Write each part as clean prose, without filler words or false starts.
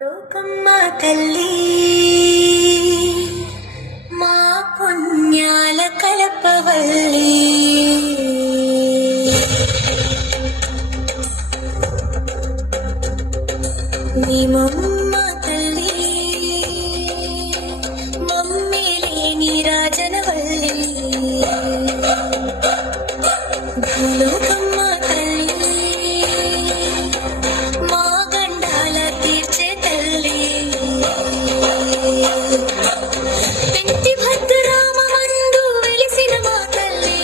లోకమ్మ తల్లి మా పుణ్యాల కలపవల్లి మేమమ్మ తల్లి మమ్మీ లేని రాజనవల్లి లోకమ్మ తల్లి మా గండాల తీర్చే తల్లి పెంటి భద్రామ మందు వెలిసిన మా తల్లి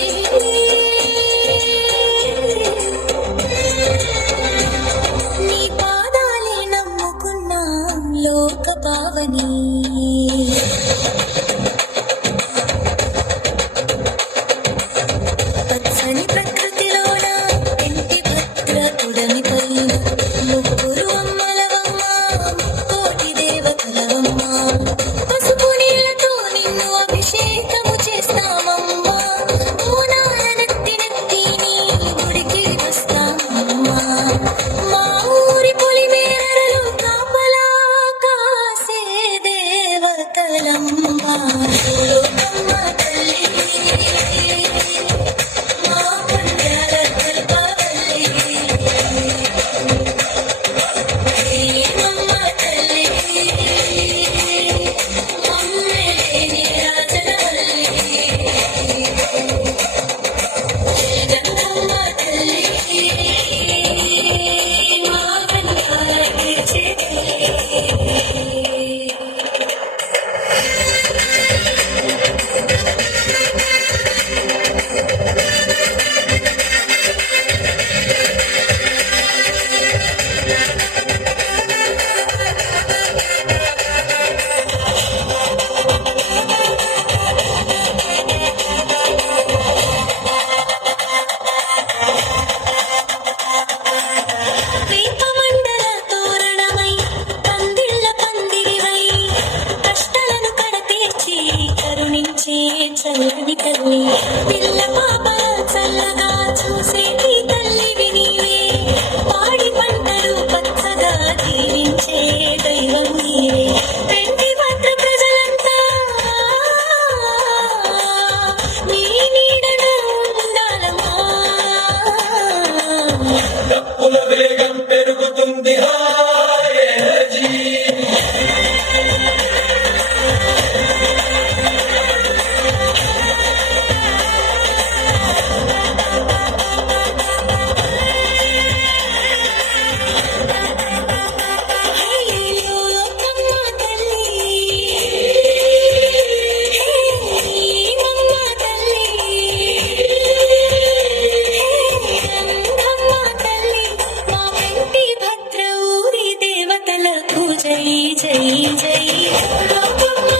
నీ పాదాలే నమ్ముకున్నా లోక పావని పచ్చని ప్రకృతిలోన పెంటి భద్ర తుడమి పైన ముగ్గురు అమ్మలవమ్మ ముక్కోటి దేవతలవమ్మ పసుపు నీళ్ళతో నిన్ను అభిషేకము చేస్తామమ్మా మూనాల నెత్తి నెత్తి నీ గుడికి వస్తామమ్మా మా ఊరి పొలిమేరలో కాపలా కాసే దేవతలమ్మా లోకమ్మ తల్లి మా పుణ్యాల కల్పవల్లి మేమమ్మ తల్లి మమ్మే లేని రాజనవల్లి గంగమ్మ తల్లి మా గంగాల తీర్చే తల్లి. దీపమండల తోరణమై పందిళ్ళ పందిరివై కష్టాలను కడతీర్చి కరుణించే చల్లని తల్లి పిల్ల పాపల చల్లగా చూసే నీ తల్లివి నీవే పాడి పంటలు పచ్చగా జీవించే దైవం నీవే పెంటి భద్ర ప్రజలంతా నీ నీడన ఉండాలమ్మా డప్పుల వేగం పెరుగుతుంది హాయ్ ఎనర్జీ లోకమ్మ తల్లి మమ్మ తల్లి గంగమ్మ తల్లి మా పెంటి భద్ర ఊరి దేవతలకు జై జై జై లోకమ్మ